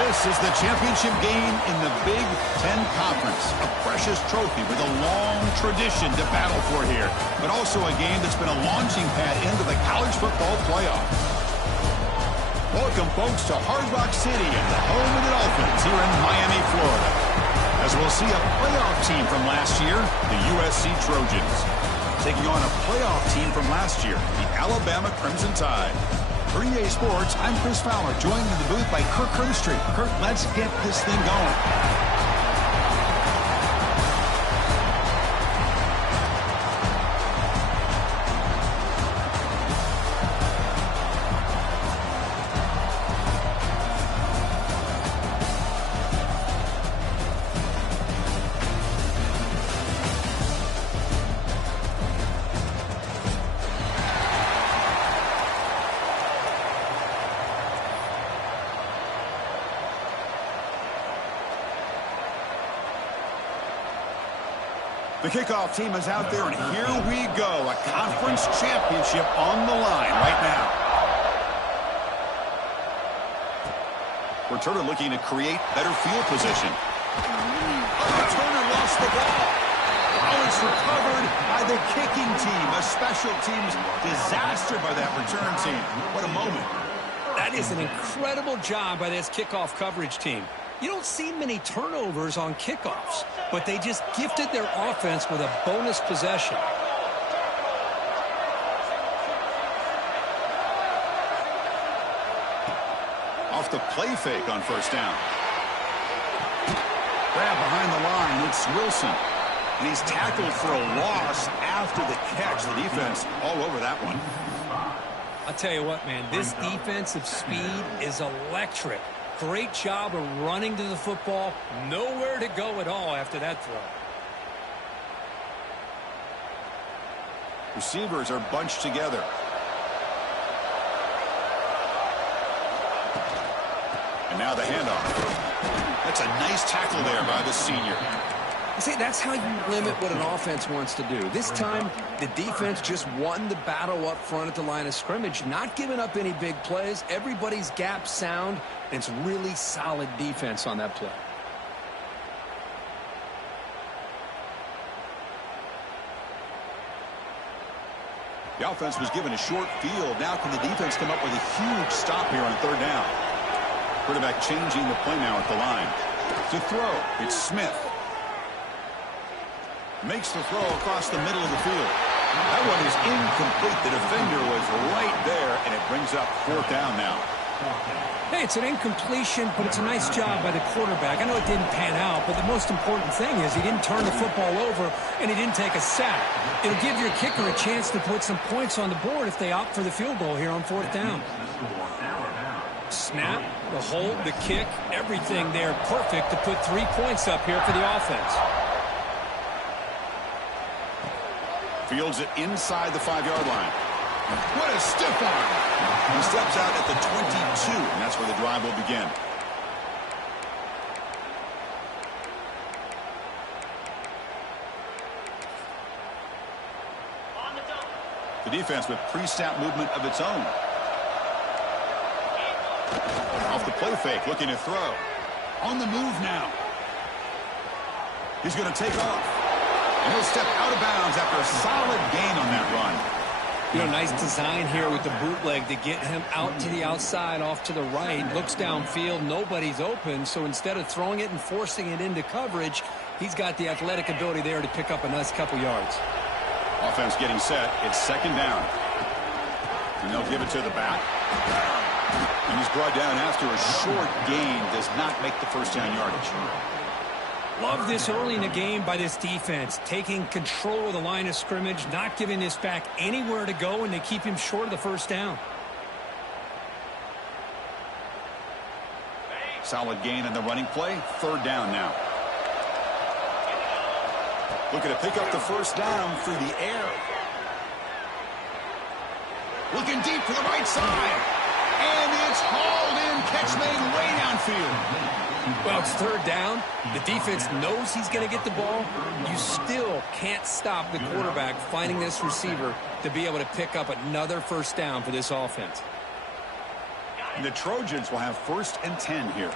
This is the championship game in the Big Ten Conference. A precious trophy with a long tradition to battle for here, but also a game that's been a launching pad into the college football playoff. Welcome, folks, to Hard Rock City and the home of the Dolphins here in Miami, Florida. As we'll see a playoff team from last year, the USC Trojans, taking on a playoff team from last year, the Alabama Crimson Tide. For EA Sports, I'm Chris Fowler, joined in the booth by Kirk Herbstreit. Kirk, let's get this thing going. The kickoff team is out there, and here we go. A conference championship on the line right now. Returner looking to create better field position. Returner lost the ball. Oh, it's recovered by the kicking team. A special teams disaster by that return team. What a moment. That is an incredible job by this kickoff coverage team. You don't see many turnovers on kickoffs, but they just gifted their offense with a bonus possession. Off the play fake on first down. Grab behind the line, it's Wilson. And he's tackled for a loss after the catch. The defense all over that one. I'll tell you what, man, this defensive speed is electric. Great job of running to the football. Nowhere to go at all after that throw. Receivers are bunched together. And now the handoff. That's a nice tackle there by the senior. See, that's how you limit what an offense wants to do. This time, the defense just won the battle up front at the line of scrimmage, not giving up any big plays. Everybody's gap sound. It's really solid defense on that play. The offense was given a short field. Now can the defense come up with a huge stop here on third down? Quarterback changing the play now at the line. To throw, it's Smith. Makes the throw across the middle of the field. That one is incomplete. The defender was right there, and it brings up fourth down now. Hey, it's an incompletion, but it's a nice job by the quarterback. I know it didn't pan out, but the most important thing is he didn't turn the football over, and he didn't take a sack. It'll give your kicker a chance to put some points on the board if they opt for the field goal here on fourth down. Snap, the hold, the kick, everything there perfect to put 3 points up here for the offense. Fields it inside the 5-yard line. What a stiff arm. He steps out at the 22, and that's where the drive will begin. The defense with pre-snap movement of its own. Off the play fake, looking to throw. On the move now. He's going to take off. And he'll step out of bounds after a solid gain on that run. You know, nice design here with the bootleg to get him out to the outside, off to the right. Looks downfield, nobody's open, so instead of throwing it and forcing it into coverage, he's got the athletic ability there to pick up a nice couple yards. Offense getting set. It's second down. And they'll give it to the back. And he's brought down after a short gain. Does not make the first down yardage. Love this early in the game by this defense, taking control of the line of scrimmage, not giving this back anywhere to go, and they keep him short of the first down. Solid gain in the running play. Third down now. Looking to pick up the first down through the air. Looking deep to the right side. And it's hauled in. Catch made way downfield. Well, it's third down. The defense knows he's going to get the ball. You still can't stop the quarterback finding this receiver to be able to pick up another first down for this offense. And the Trojans will have 1st and 10 here.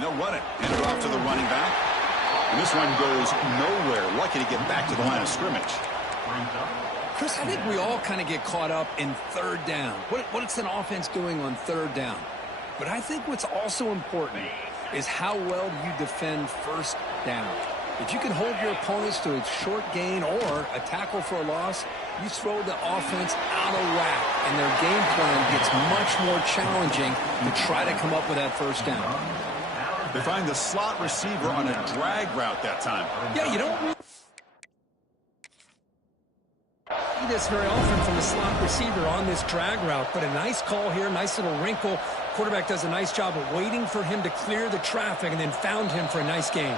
And they'll run it. Hand it off to the running back. And this one goes nowhere. Lucky to get back to the line of scrimmage. Chris, I think we all kind of get caught up in third down. What's an offense doing on third down? But I think what's also important is how well you defend first down. If you can hold your opponents to a short gain or a tackle for a loss, you throw the offense out of whack, and their game plan gets much more challenging to try to come up with that first down. They find the slot receiver on a drag route that time. Yeah, you don't really see this very often from the slot receiver on this drag route, but a nice call here, nice little wrinkle. Quarterback does a nice job of waiting for him to clear the traffic and then found him for a nice gain.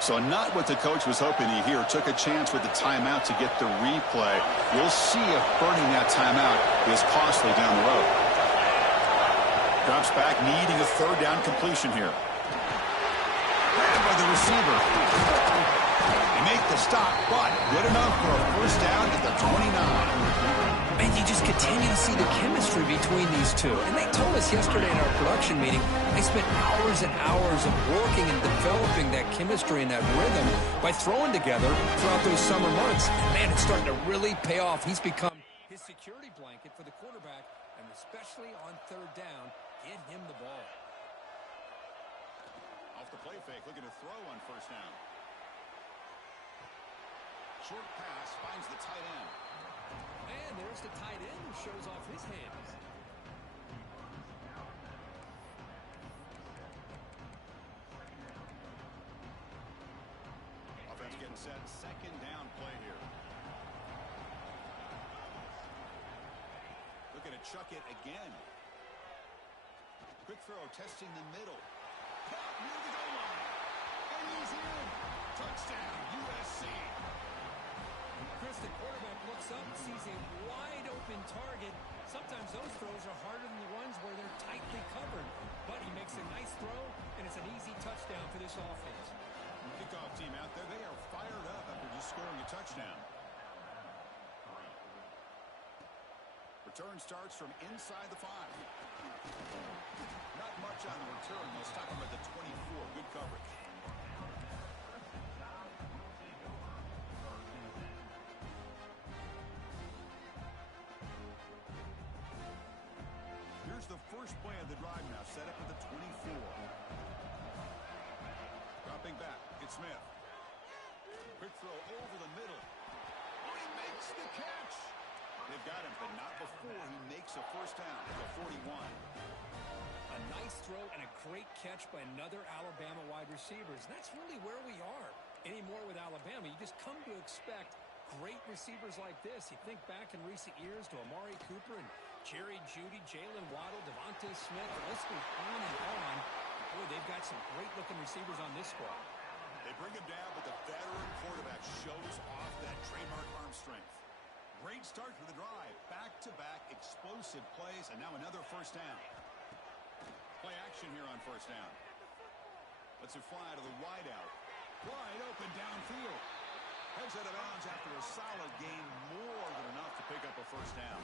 So not what the coach was hoping to hear. Took a chance with the timeout to get the replay. We'll see if burning that timeout is costly down the road. Drops back, needing a third down completion here. Grabbed by the receiver. They make the stop, but good enough for a first down at the 29. And you just continue to see the chemistry between these two. And they told us yesterday in our production meeting, they spent hours and hours of working and developing that chemistry and that rhythm by throwing together throughout those summer months. And man, it's starting to really pay off. He's become his security blanket for the quarterback, and especially on third down, get him the ball. Off the play fake, looking to throw on first down. Short pass finds the tight end. And there's the tight end who shows off his hands. Offense getting set. Second down play here. Looking to chuck it again. Quick throw, testing the middle. Caught near the goal line. And he's in. Touchdown, USC. Chris, the quarterback looks up, sees a wide-open target. Sometimes those throws are harder than the ones where they're tightly covered. But he makes a nice throw, and it's an easy touchdown for this offense. Kickoff team out there, they are fired up after just scoring a touchdown. Return starts from inside the 5. Not much on the return. They'll stop him at the 24. Good coverage. Here's the first play of the drive now, set up at the 24. Dropping back, it's Smith. Quick throw over the middle. Oh, he makes the catch. They've got him, but not before he makes a first down at the 41. A nice throw and a great catch by another Alabama wide receiver. That's really where we are anymore with Alabama. You just come to expect great receivers like this. You think back in recent years to Amari Cooper and Jerry Jeudy, Jalen Waddle, Devontae Smith. The list goes on and on. Boy, they've got some great-looking receivers on this squad. They bring him down, but the veteran quarterback shows off that trademark arm strength. Great start for the drive. Back-to-back explosive plays, and now another first down. Play action here on first down. Lets it fly to the wideout. Wide open downfield. Heads out of bounds after a solid gain, more than enough to pick up a first down.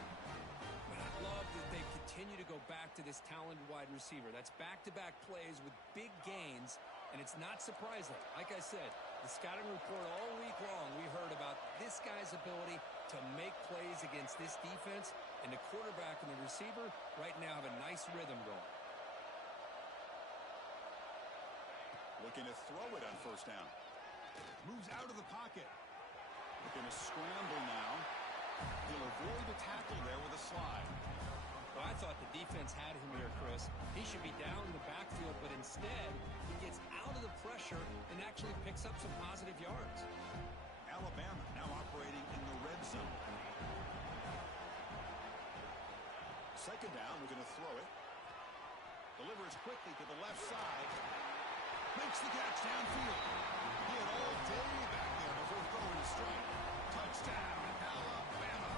But I love that they continue to go back to this talented wide receiver. That's back-to-back plays with big gains, and it's not surprising. Like I said, the scouting report all week long, we heard about this guy's ability to make plays against this defense, and the quarterback and the receiver right now have a nice rhythm going. Looking to throw it on first down. Moves out of the pocket. Looking to scramble now. He'll avoid the tackle there with a slide. Well, I thought the defense had him here, Chris. He should be down in the backfield, but instead he gets out of the pressure and actually picks up some positive yards. Alabama now operating in the red zone. Second down, we're going to throw it. Delivers quickly to the left side. Makes the catch downfield. He had all day back there before throwing a strike. Touchdown, Alabama.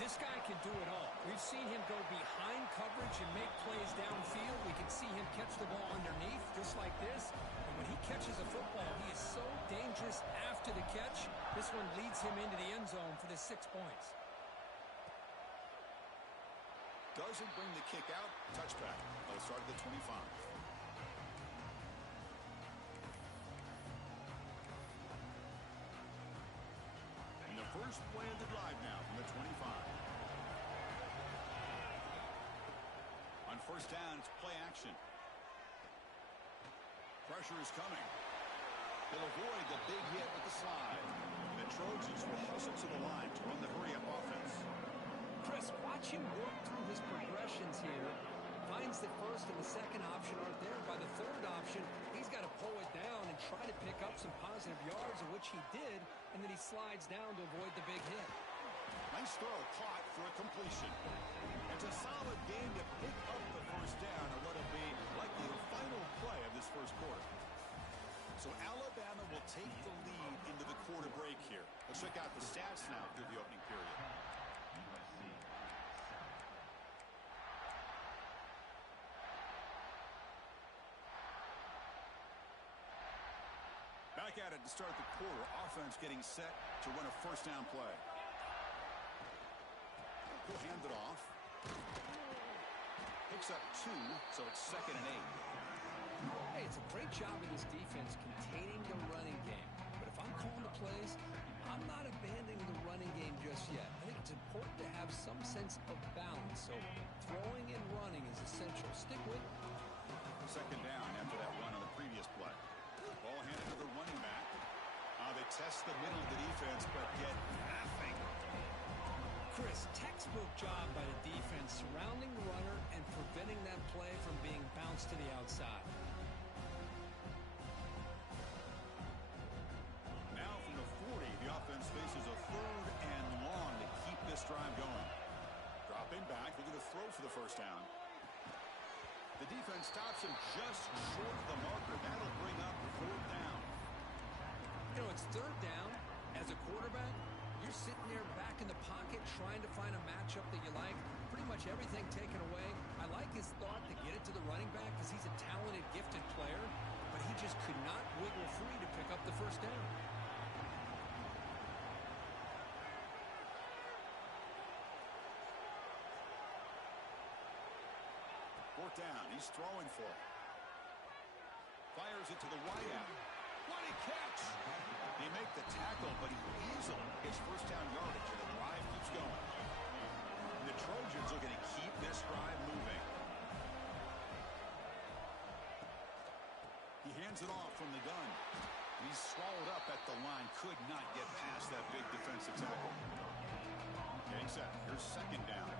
This guy can do it all. We've seen him go behind coverage and make plays downfield. We can see him catch the ball underneath, just like this. And when he catches a football, he is so dangerous after the catch. This one leads him into the end zone for the 6 points. Doesn't bring the kick out. Touchback. They'll start at the 25. And the first play of the drive now from the 25. On first down, it's play action. Pressure is coming. They'll avoid the big hit with the slide. And the Trojans will hustle to the line to run the hurry-up offense. Chris, watch him work through his progressions here. Finds that first and the second option aren't there. By the third option, he's got to pull it down and try to pick up some positive yards, of which he did, and then he slides down to avoid the big hit. Nice throw caught for a completion. It's a solid game to pick up the first down on what will be likely the final play of this first quarter. So Alabama will take the lead into the quarter break here. Let's check out the stats now through the opening period. Back at it to start the quarter. Offense getting set to run a first down play. He'll hand it off. Picks up 2, so it's 2nd and 8. Hey, it's a great job of this defense containing the running game. But if I'm calling the plays, I'm not abandoning the running game just yet. I think it's important to have some sense of balance. So throwing and running is essential. Stick with it. 2nd down after that run on the previous play. Ball handed to the running back. They test the middle of the defense, but get nothing. Chris, textbook job by the defense surrounding the runner and preventing that play from being bounced to the outside. Now from the 40, the offense faces a 3rd and long to keep this drive going. Dropping back, they're going to throw for the first down. The defense stops him just short of the marker. That'll bring up 4th down. You know, it's 3rd down. As a quarterback, you're sitting there back in the pocket trying to find a matchup that you like. Pretty much everything taken away. I like his thought to get it to the running back because he's a talented, gifted player, but he just could not wiggle free to pick up the first down. Fourth down. He's throwing for it. Fires it to the wideout. What a catch! He make the tackle, but he easily gets first down yardage, and the drive keeps going. And the Trojans are going to keep this drive moving. He hands it off from the gun. He's swallowed up at the line. Could not get past that big defensive tackle. Getting set. Here's 2nd down.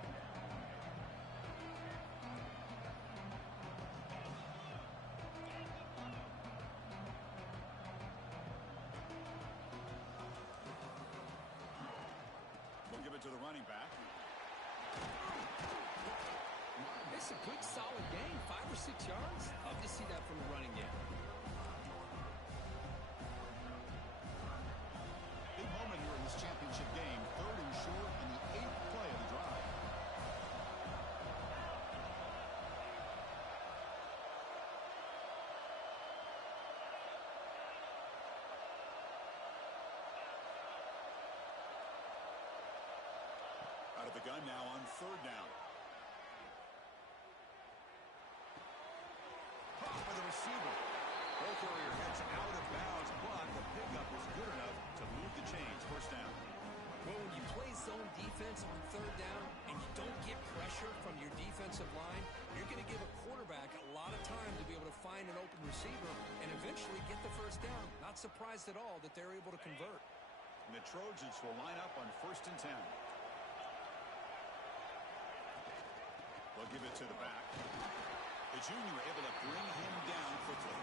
Give it to the running back. It's a good, solid gain. 5 or 6 yards. Love to see that from the running game. Big moment here in this championship game. 3rd and short and the 8th play of the drive. Out of the gun now on 3rd down. Caught by the receiver. Ball carrier heads out of bounds, but the pickup was good enough to move the chains. First down. Well, when you play zone defense on 3rd down and you don't get pressure from your defensive line, you're going to give a quarterback a lot of time to be able to find an open receiver and eventually get the first down. Not surprised at all that they're able to convert. And the Trojans will line up on 1st and 10. They'll give it to the back. The junior able to bring him down quickly.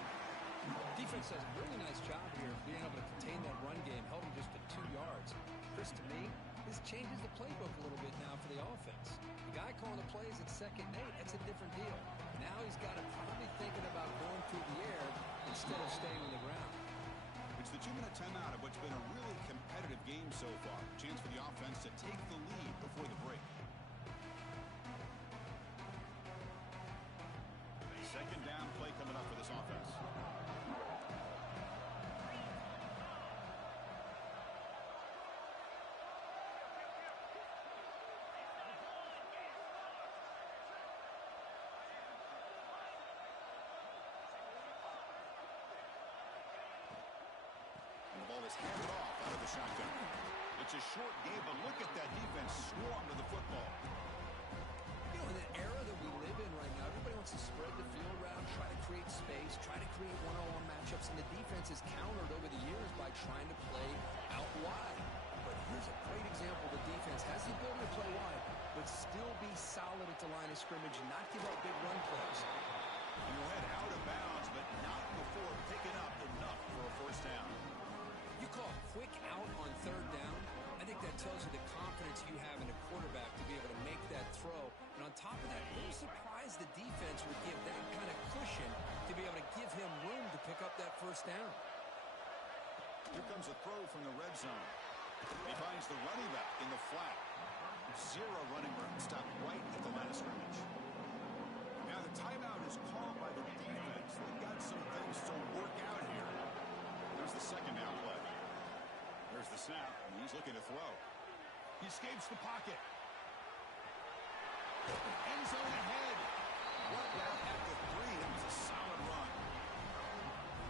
Defense does a really nice job here of being able to contain that run game. Held him just to 2 yards. Chris, to me, this changes the playbook a little bit now for the offense. The guy calling the plays at 2nd and 8, that's a different deal. Now he's got him probably thinking about going through the air instead of staying on the ground. It's the 2-minute timeout of what's been a really competitive game so far. Chance for the offense to take the lead before the break. 2nd down play coming up for this offense. is handed off out of the shotgun. It's a short game, but look at that defense swarm to the football. You know, in the era that we live in right now, everybody wants to spread the field around, try to create space, try to create one-on-one matchups, and the defense is countered over the years by trying to play out wide. But here's a great example. The defense has the ability to play wide, but still be solid at the line of scrimmage and not give up big run plays. And we'll head out of bounds, but not before picking up enough for a first down. You call a quick out on third down, I think that tells you the confidence you have in a quarterback to be able to make that throw. And on top of that, a little surprised the defense would give that kind of cushion to be able to give him room to pick up that first down. Here comes a throw from the red zone. He finds the running back in the flat. Zero running room. Stopped right at the line of scrimmage. Now the timeout is called by the defense. They've got some things to work out here. There's the second down play. There's the snap, and he's looking to throw. He escapes the pocket. End zone ahead. What now at the 3? That was a solid run.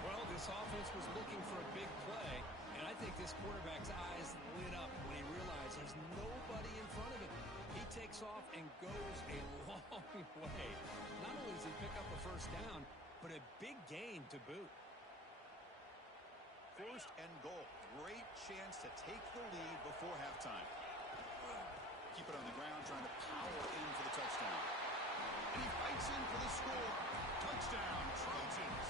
Well, this offense was looking for a big play, and I think this quarterback's eyes lit up when he realized there's nobody in front of him. He takes off and goes a long way. Not only does he pick up a first down, but a big gain to boot. First and goal. Great chance to take the lead before halftime. Keep it on the ground, trying to power in for the touchdown. And he fights in for the score. Touchdown, Trojans.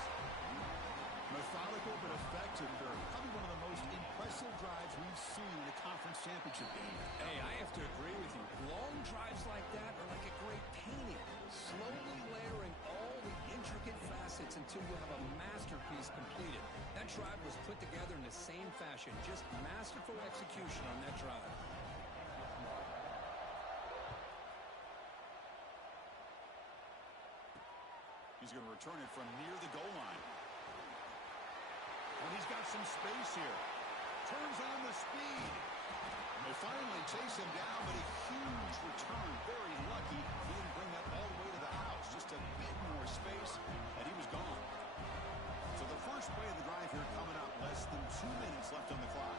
Methodical but effective. Probably one of the most impressive drives we've seen in the conference championship game. Hey, I have to agree with you. Long drives like that are like a great painting. Slowly layering all the intricate facets until you have a masterpiece completed. That drive was put together in the same fashion. Just masterful execution on that drive. He's going to return it from near the goal line. And he's got some space here. Turns on the speed. They finally chase him down, but a huge return. Very lucky he didn't bring that all the way to the house. Just a bit more space, and he was gone. So the first play of the drive here coming up. Less than 2 minutes left on the clock.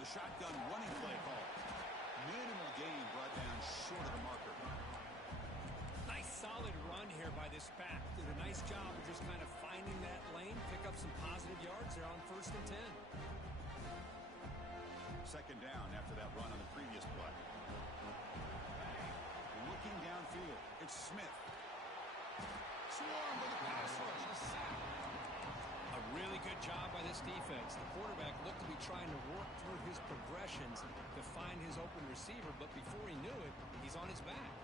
The shotgun running play call. Minimal gain brought down short of the marker. Nice solid run here by this back. Did a nice job of just kind of finding that lane, pick up some positive yards there on 1st and 10. Second down after that run on the previous play. Looking downfield, it's Smith. Swarm with a pass rush, a sack. A really good job by this defense. The quarterback looked to be trying to work through his progressions to find his open receiver, but before he knew it, he's on his back.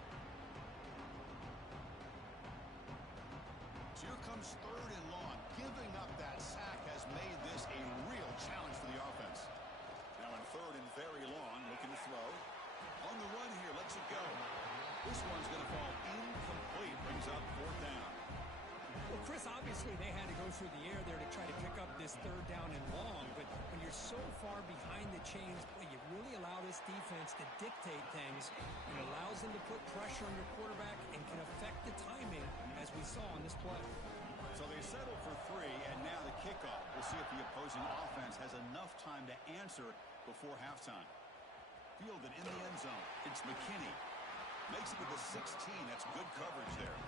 Here comes 3rd and long. Giving up that sack has made this a real challenge for the offense. Now in 3rd and very long, looking to throw. On the run here, lets it go. This one's going to fall incomplete. Brings up 4th down. Well, Chris, obviously they had to go through the air there to try to pick up this 3rd down and long, but when you're so far behind the chains, boy, you really allow this defense to dictate things. It allows them to put pressure on your quarterback and can affect the timing, as we saw on this play. So they settle for 3, and now the kickoff. We'll see if the opposing offense has enough time to answer before halftime. Fielded in the end zone. It's McKinney. Makes it to the 16. That's good coverage there.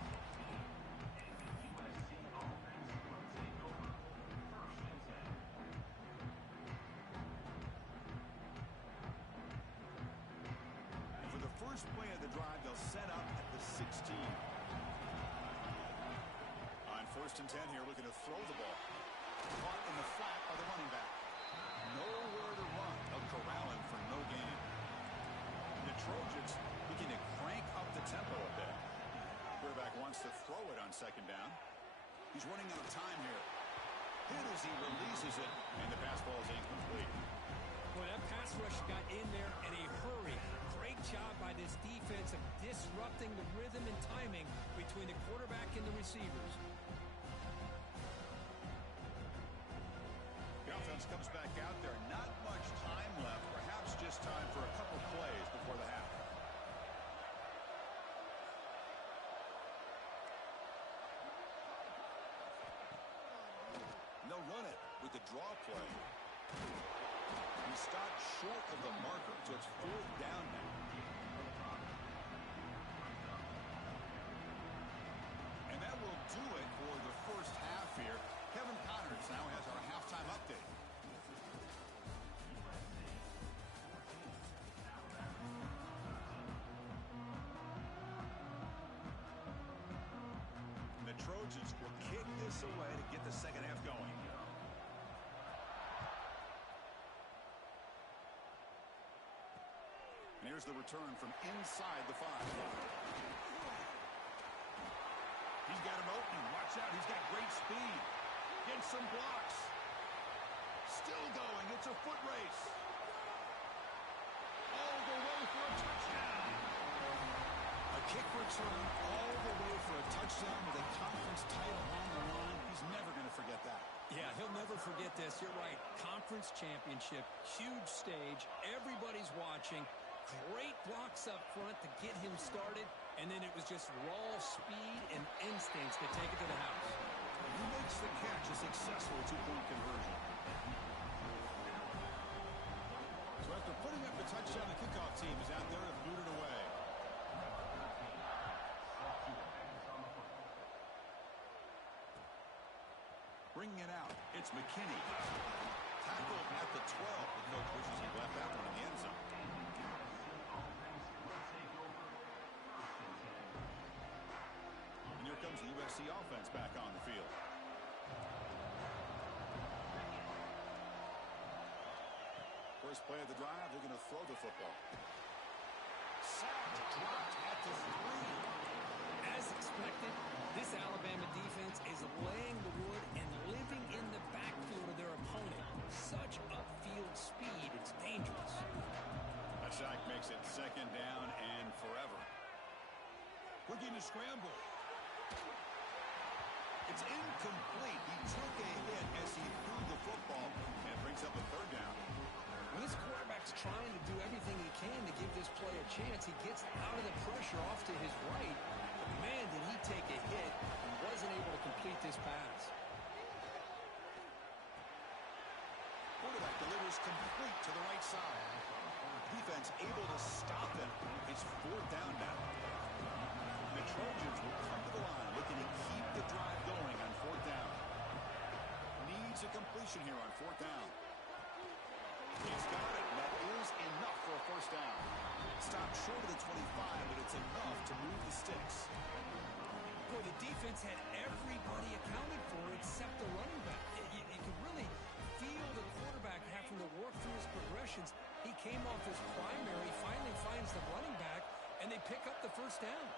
For the first play of the drive, they'll set up at the 16. On 1st and 10 here, looking to throw the ball. Caught in the flat by the running back. Nowhere to run. They'll corral him for no gain. And the Trojans looking to crank up the tempo a bit. Quarterback wants to throw it on 2nd down. He's running out of time here. Hit as he releases it, and the pass ball is incomplete. Boy, that pass rush got in there in a hurry. Great job by this defense of disrupting the rhythm and timing between the quarterback and the receivers. The offense comes back out there. Not much time left. Perhaps just time for a couple plays before the half. And they'll run it with the draw play. He stopped short of the marker, so it's 4th down now. And that will do it for the first half here. Kevin Connors now has our halftime update. The Trojans will kick this away to get the second half going. And here's the return from inside the 5. He's got him open. Watch out. He's got great speed. Gets some blocks. Still going. It's a foot race. All the way for a touchdown. A kick return all the way for a touchdown with a conference title on the line. He's never going to forget that. Yeah, he'll never forget this. You're right. Conference championship, huge stage. Everybody's watching. Great blocks up front to get him started. And then it was just raw speed and instincts to take it to the house. He makes the catch a successful 2-point conversion. So after putting up the touchdown, the kickoff team is out there to boot it away. Bringing it out, it's McKinney. Tackled at the 12. The coach wishes he left that one in the end zone. And here comes the USC offense back on the field. First play of the drive, they're going to throw the football. Sacked, dropped at the 3. As expected, this Alabama defense is laying the wood and living in the backfield of their opponent. Such upfield speed, it's dangerous. A sack makes it 2nd down and forever. Looking to scramble. It's incomplete. He took a hit as he threw the football and brings up a 3rd down. When this quarterback's trying to do everything he can to give this play a chance, he gets out of the pressure off to his right. But man, did he take a hit and wasn't able to complete this pass. Quarterback delivers complete to the right side. Defense able to stop him. It's 4th down now. The Trojans will come to the line looking to keep the drive going on 4th down. Needs a completion here on 4th down. He's got it. That is enough for a 1st down. Stopped short of the 25, but it's enough to move the sticks. Boy, the defense had everybody accounted for except the running back. You could really feel the quarterback having to work through his progressions. He came off his primary, finally finds the running back, and they pick up the 1st down.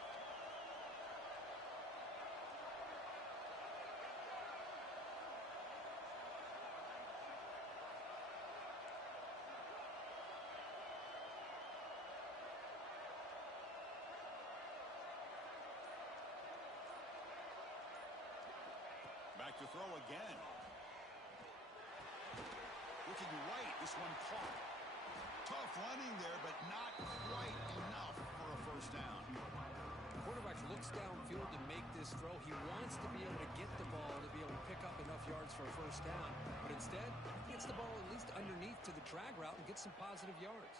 Back to throw again. Looking right, this one caught. Tough running there, but not quite enough for a 1st down. The quarterback looks downfield to make this throw. He wants to be able to get the ball to be able to pick up enough yards for a 1st down. But instead, he gets the ball at least underneath to the drag route and gets some positive yards.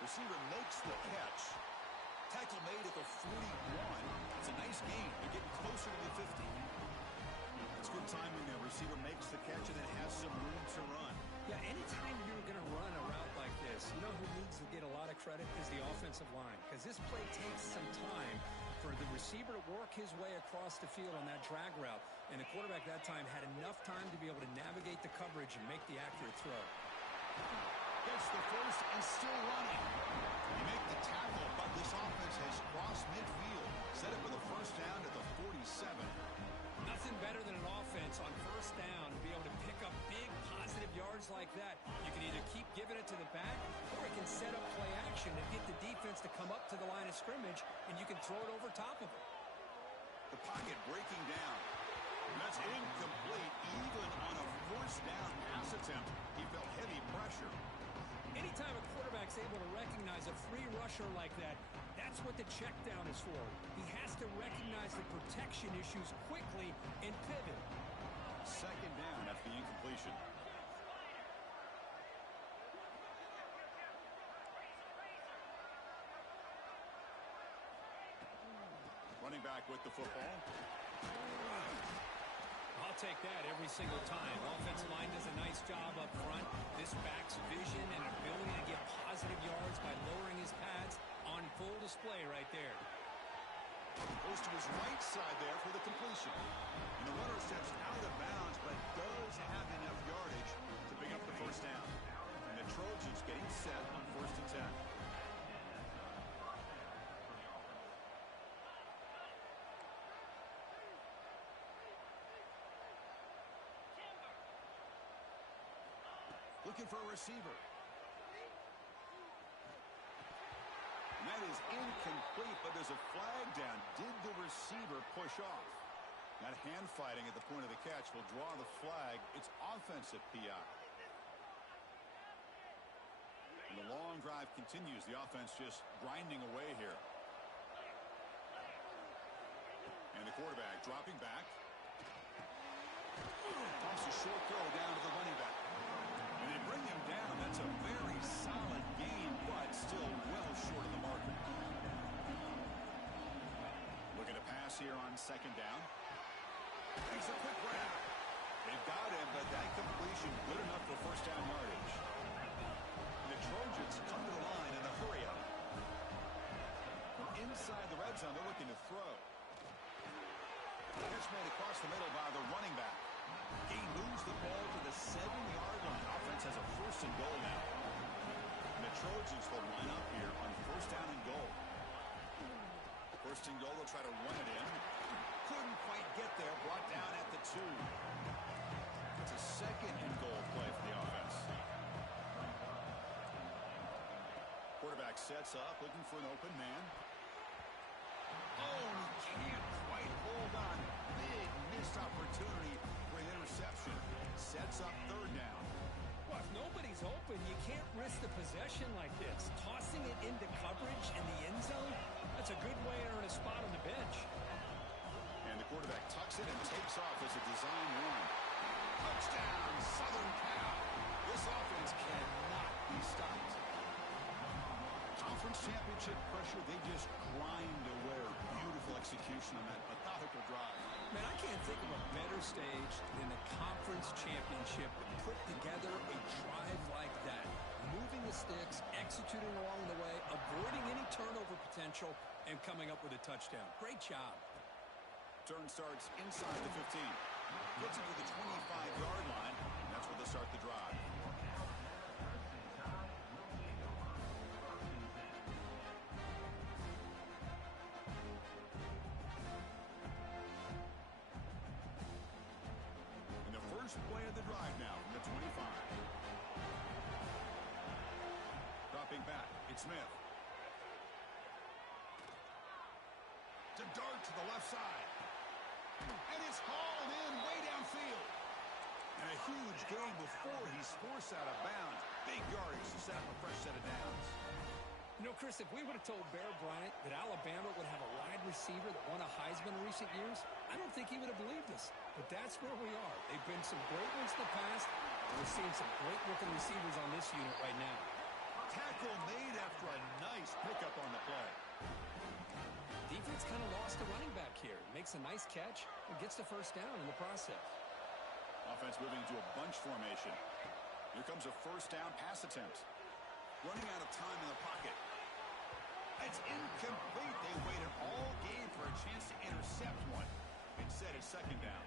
Receiver makes the catch. Tackle made at the 41. It's a nice gain. They're getting closer to the 50. It's good timing there. Receiver makes the catch and then has some room to run. Yeah, anytime you're going to run a route like this, you know who needs to get a lot of credit is the offensive line. Because this play takes some time for the receiver to work his way across the field on that drag route. And the quarterback that time had enough time to be able to navigate the coverage and make the accurate throw. Gets the 1st and still running. You make the tackle, but this offense has crossed midfield. Set it for the 1st down at the 47. Nothing better than an offense on 1st down to be able to pick up big positive yards like that. You can either keep giving it to the back, or it can set up play action and get the defense to come up to the line of scrimmage, and you can throw it over top of it. The pocket breaking down. That's incomplete. Even on a 1st down pass attempt, he felt heavy pressure. Anytime a quarterback's able to recognize a free rusher like that, that's what the check down is for. He has to recognize the protection issues quickly and pivot. Second down after the incompletion. Running back with the football. I'll take that every single time. Offensive line does a nice job up front. This back's vision and ability to get positive yards by lowering his pads on full display right there. Goes to his right side there for the completion. And the runner steps out of bounds, but does have enough yardage to pick up the first down. And the Trojans getting set on 1st and 10. Looking for a receiver. And that is incomplete, but there's a flag down. Did the receiver push off? That hand fighting at the point of the catch will draw the flag. It's offensive PI. And the long drive continues. The offense just grinding away here. And the quarterback dropping back. Toss a short throw down to the running back. And they bring him down. That's a very solid game, but still well short of the marker. Looking to pass here on 2nd down. He's a quick grab. They've got him, but that completion good enough for 1st down yardage. And the Trojans come to the line in a hurry up. From inside the red zone, they're looking to throw. Catch made across the middle by the running back. He moves the ball to the 7-yard line. Offense has a 1st and goal now. And the Trojans will line up here on 1st down and goal. 1st and goal, they'll try to run it in. Couldn't quite get there. Brought down at the 2. It's a 2nd and goal play for the offense. Quarterback sets up, looking for an open man. Oh, he can't quite hold on. Big missed opportunity for an interception. Sets up 3rd down. Well, if nobody's open, you can't risk the possession like this. Tossing it into coverage in the end zone, that's a good way to earn a spot on the bench. And the quarterback tucks it and takes off as a design run. Touchdown, Southern Cal. This offense cannot be stopped. Conference championship pressure, they just grind away. Beautiful execution on that methodical drive. Man, I can't think of a better stage than the conference championship to put together a drive like that. Moving the sticks, executing along the way, avoiding any turnover potential, and coming up with a touchdown. Great job. Turn starts inside the 15. Gets it to the 25-yard line. And that's where they start the drive. First play of the drive now from the 25. Dropping back, it's Smith. To dart to the left side. And it's hauled in way downfield. And a huge gain before he's forced out of bounds. Big yardage to set up a fresh set of downs. You know, Chris, if we would have told Bear Bryant that Alabama would have a wide receiver that won a Heisman in recent years, I don't think he would have believed us. But that's where we are. They've been some great ones in the past, and we're seeing some great-looking receivers on this unit right now. Tackle made after a nice pickup on the play. Defense kind of lost a running back here. Makes a nice catch and gets the 1st down in the process. Offense moving to a bunch formation. Here comes a 1st down pass attempt. Running out of time in the pocket. It's incomplete. They waited all game for a chance to intercept one. Instead, it's 2nd down.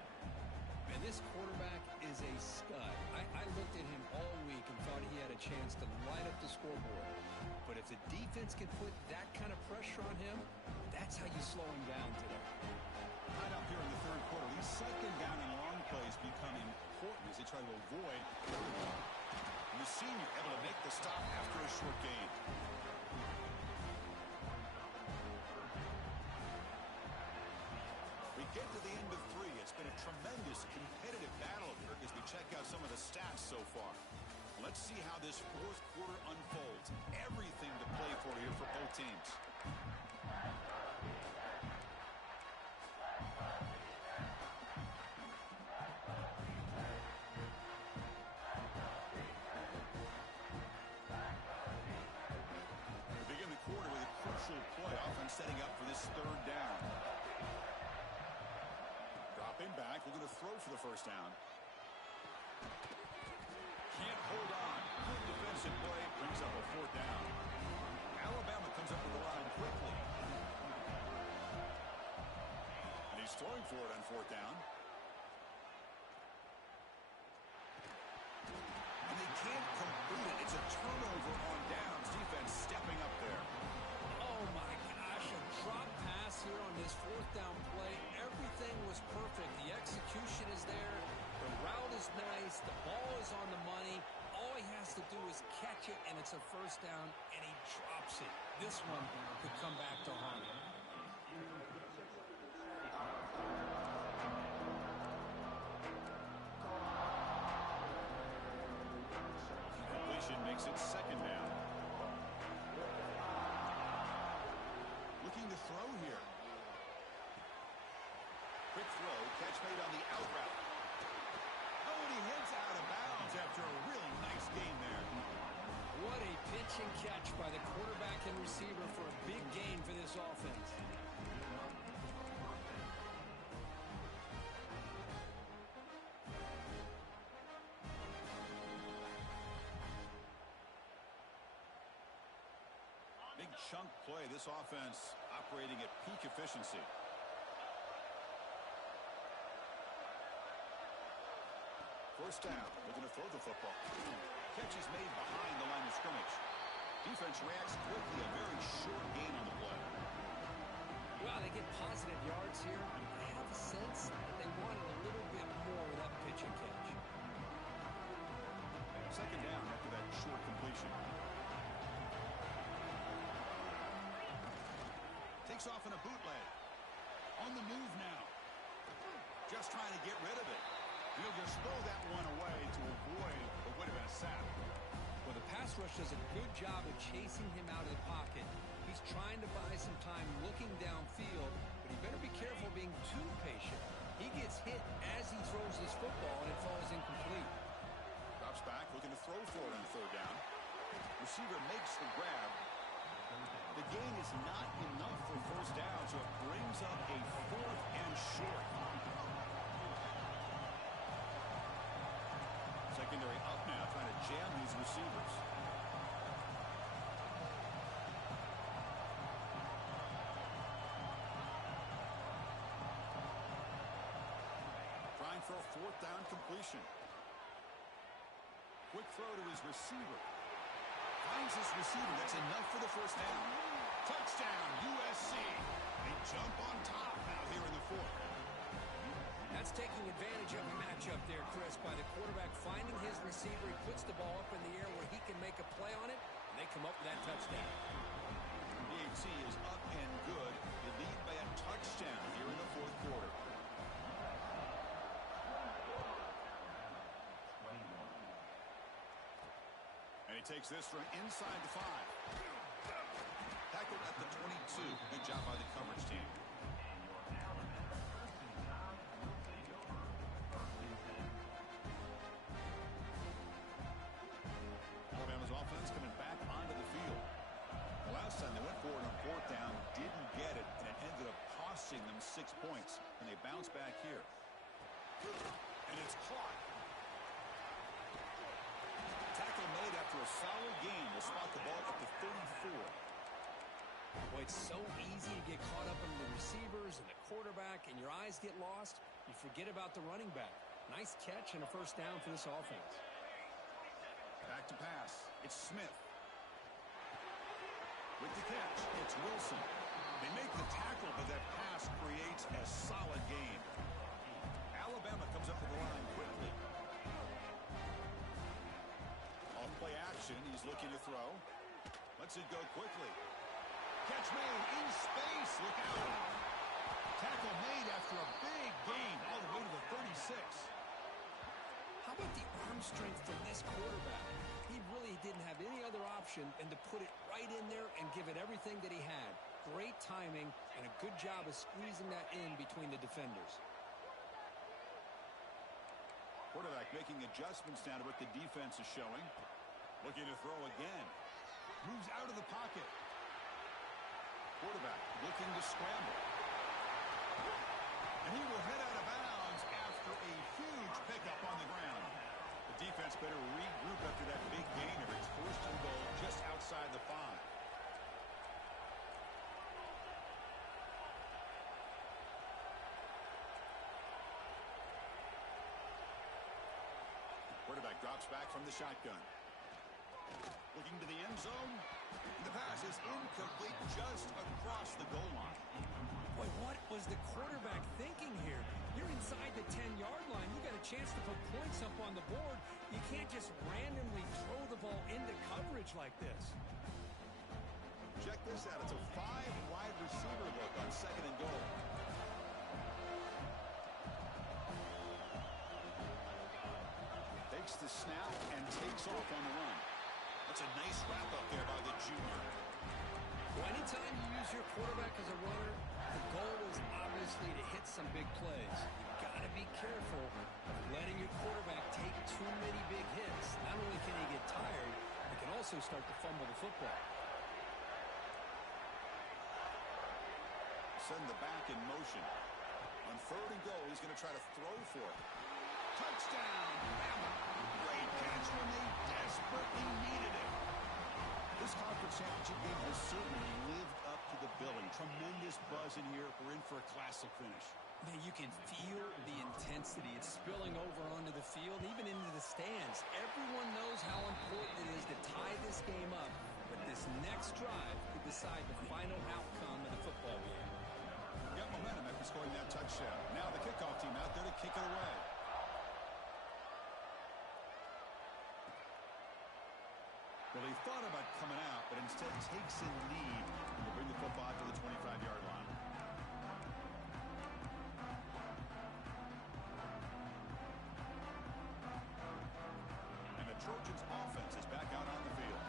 And this quarterback is a stud. I looked at him all week and thought he had a chance to light up the scoreboard. But if the defense can put that kind of pressure on him, that's how you slow him down today. Right up here in the 3rd quarter, these 2nd down and long plays become important as they try to avoid and the senior able to make the stop after a short gain. We get to the end of 3. It's been a tremendous competitive battle here as we check out some of the stats so far. Let's see how this 4th quarter unfolds. Everything to play for here for both teams. looking to throw for the first down. Can't hold on. Good defensive play. Brings up a fourth down. Alabama comes up with the line quickly. And he's throwing for it on fourth down. And they can't complete it. It's a turnover on downs. Defense stepping up there. Oh, my gosh. A drop pass here on this fourth down play. Everything was perfect. The execution is there. The route is nice. The ball is on the money. All he has to do is catch it, and it's a first down, and he drops it. This one could come back to haunt him. Completion makes it second down. Looking to throw here. Quick throw, catch made on the out route. Oh, and he heads out of bounds after a really nice game there. What a pitch and catch by the quarterback and receiver for a big gain for this offense. Big chunk play. This offense operating at peak efficiency. First down. They're going to throw the football. Catch is made behind the line of scrimmage. Defense reacts quickly. A very short gain on the play. Well, they get positive yards here. I have a sense that they wanted a little bit more of that pitch and catch. Second down after that short completion. Takes off in a bootleg. On the move now. Just trying to get rid of it. He'll just throw that one away to avoid what would have been a sack. Well, the pass rush does a good job of chasing him out of the pocket. He's trying to buy some time looking downfield, but he better be careful being too patient. He gets hit as he throws this football, and it falls incomplete. Drops back, looking to throw for it on third down. Receiver makes the grab. The gain is not enough for first down, so it brings up a fourth and short. Secondary up now, trying to jam these receivers. Trying for a fourth down completion. Quick throw to his receiver. Finds his receiver. That's enough for the first down. Touchdown, USC. They jump on top now here in the fourth. That's taking advantage of a matchup there, Chris, by the quarterback finding his receiver. He puts the ball up in the air where he can make a play on it, and they come up with that touchdown. DHC is up and good. They lead by a touchdown here in the fourth quarter. And he takes this from inside the 5. Tackled at the 22. Good job by the coverage team. Alabama's offense coming back onto the field. The last time they went for it on fourth down, didn't get it, and it ended up costing them 6 points. And they bounce back here. And it's caught. Tackle made after a solid gain. Will spot the ball at the 34. Boy, it's so easy to get caught up in the receivers and the quarterback, and your eyes get lost. You forget about the running back. Nice catch and a first down for this offense. Back to pass. It's Smith. With the catch, it's Wilson. They make the tackle, but that pass creates a solid gain. Alabama comes up with the line quickly. Off play action, he's looking to throw. Lets it go quickly. Catch made in space. Look out. Tackle made after a big gain all the way to the 36. How about the arm strength from this quarterback? He really didn't have any other option than to put it right in there and give it everything that he had. Great timing and a good job of squeezing that in between the defenders. Quarterback making adjustments down to what the defense is showing. Looking to throw again. Moves out of the pocket. Quarterback looking to scramble. And he will head out of bounds after Huge pickup on the ground. The defense better regroup after that big gain if it's forced and goal just outside the 5. Quarterback drops back from the shotgun. Looking to the end zone. The pass is incomplete just across the goal line. Boy, what was the quarterback thinking here? You're inside the 10-yard line. You got a chance to put points up on the board. You can't just randomly throw the ball into coverage like this. Check this out. It's a 5-wide receiver look on 2nd and goal. Takes the snap and takes off on the run. That's a nice wrap up there by the junior. Well, anytime you use your quarterback as a runner, the goal is obviously to hit some big plays. You've got to be careful of letting your quarterback take too many big hits. Not only can he get tired, he can also start to fumble the football. Send the back in motion. On 3rd and goal, he's going to try to throw for it. Touchdown! Great catch when they desperately needed it. This conference championship game has certainly lived up to the billing. Tremendous buzz in here. We're in for a classic finish. Man, you can feel the intensity. It's spilling over onto the field, even into the stands. Everyone knows how important it is to tie this game up. But this next drive could decide the final outcome of the football game. Got momentum after scoring that touchdown. Now the kickoff team out there to kick it away. Well, he thought about coming out, but instead takes a lead to bring the football to the 25-yard line. And the Trojans' offense is back out on the field.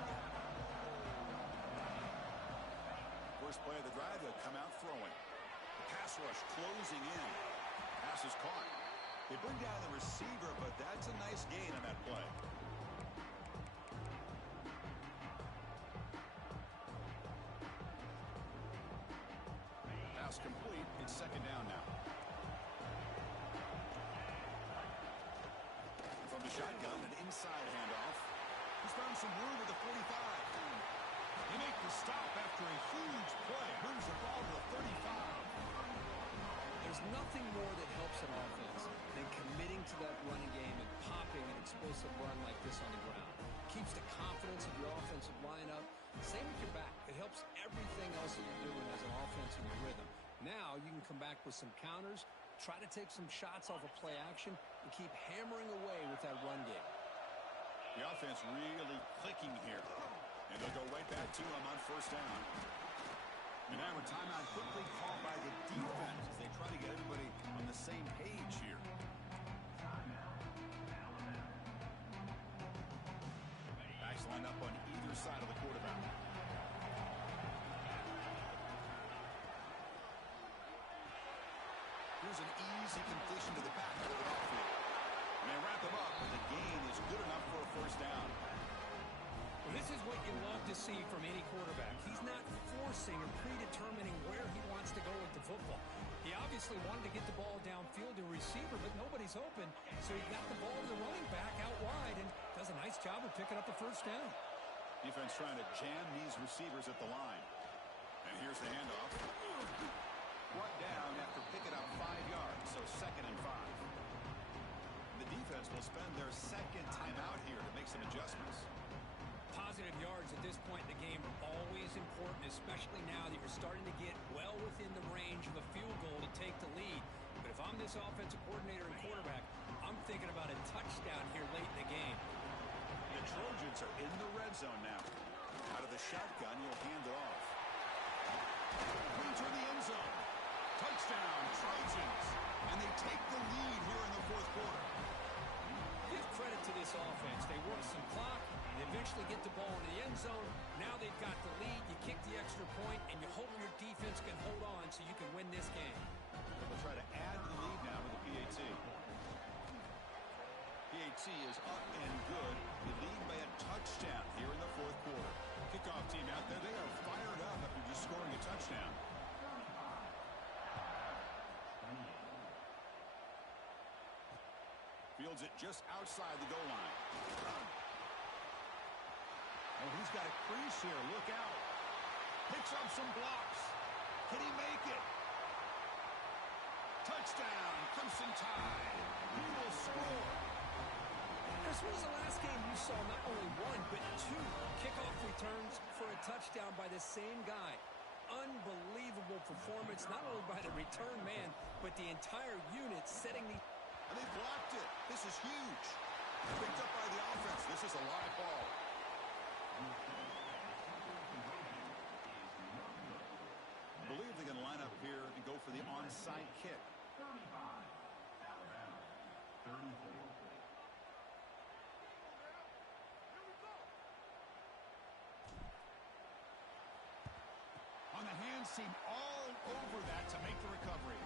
First play of the drive, they'll come out throwing. The pass rush closing in. Pass is caught. They bring down the receiver, but that's a nice gain on that play. Pass complete. It's 2nd down now. From the shotgun, an inside handoff. He's found some room at the 45. They make the stop after a huge play. Brings the ball to the 35. There's nothing more that helps an offense than committing to that running game and popping an explosive run like this on the ground. Keeps the confidence of your offensive lineup. Same with your back. It helps everything else that you're doing as an offense in your rhythm. Now you can come back with some counters, try to take some shots off of play action, and keep hammering away with that run game. The offense really clicking here. And they'll go right back to him on 1st down. And now a timeout quickly called by the defense as they try to get everybody on the same page here. Backs line up on either side of the quarterback. Here's an easy completion to the back of the backfield. And they wrap him up, but the gain is good enough for a 1st down. Well, this is what you love to see from any quarterback. He's not forcing or predetermining where he wants to go with the football. He obviously wanted to get the ball downfield to a receiver, but nobody's open, so he got the ball to the running back out wide and does a nice job of picking up the 1st down. Defense trying to jam these receivers at the line. And here's the handoff. Brought down after picking up 5 yards, so 2nd and 5. The defense will spend their 2nd timeout here to make some adjustments. Positive yards at this point in the game are always important, especially now that you're starting to get well within the range of a field goal to take the lead. But if I'm this offensive coordinator and quarterback, I'm thinking about a touchdown here late in the game. The Trojans are in the red zone now. Out of the shotgun, he'll hand it off. Into the end zone. Touchdown, Trojans. And they take the lead here in the 4th quarter. Give credit to this offense. They work some clock. They eventually get the ball into the end zone. Now they've got the lead. You kick the extra point, and you hope your defense can hold on so you can win this game. They'll try to add to the lead now with the PAT. PAT is up and good. They lead by a touchdown here in the 4th quarter. Kickoff team out there. They are fired up after just scoring a touchdown. Fields it just outside the goal line. Oh, he's got a crease here. Look out. Picks up some blocks. Can he make it? Touchdown, Crimson Tide. He will score. Chris, when was the last game you saw not only one, but two kickoff returns for a touchdown by the same guy? Unbelievable performance, not only by the return man, but the entire unit setting the... And they blocked it. This is huge. Picked up by the offense. This is a live ball. I believe they can line up here and go for the onside kick. 35, Alabama. 34. On the hands team all over that to make the recovery.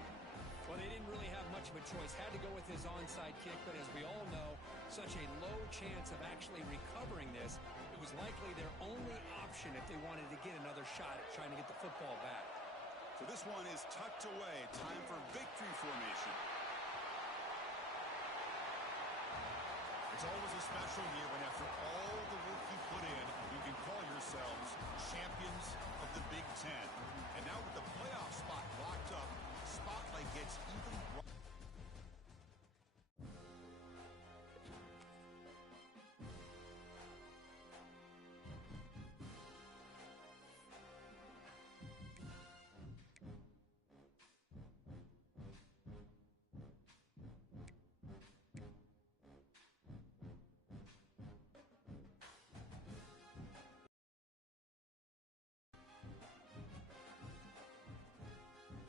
Well, they didn't really have much of a choice. Had to go with his onside kick, but as we all know, such a low chance of actually recovering this. It was likely their only option if they wanted to get another shot at trying to get the football back. So this one is tucked away. Time for victory formation. It's always a special year when after all the work you put in, you can call yourselves champions of the Big Ten. And now with the playoff spot locked up,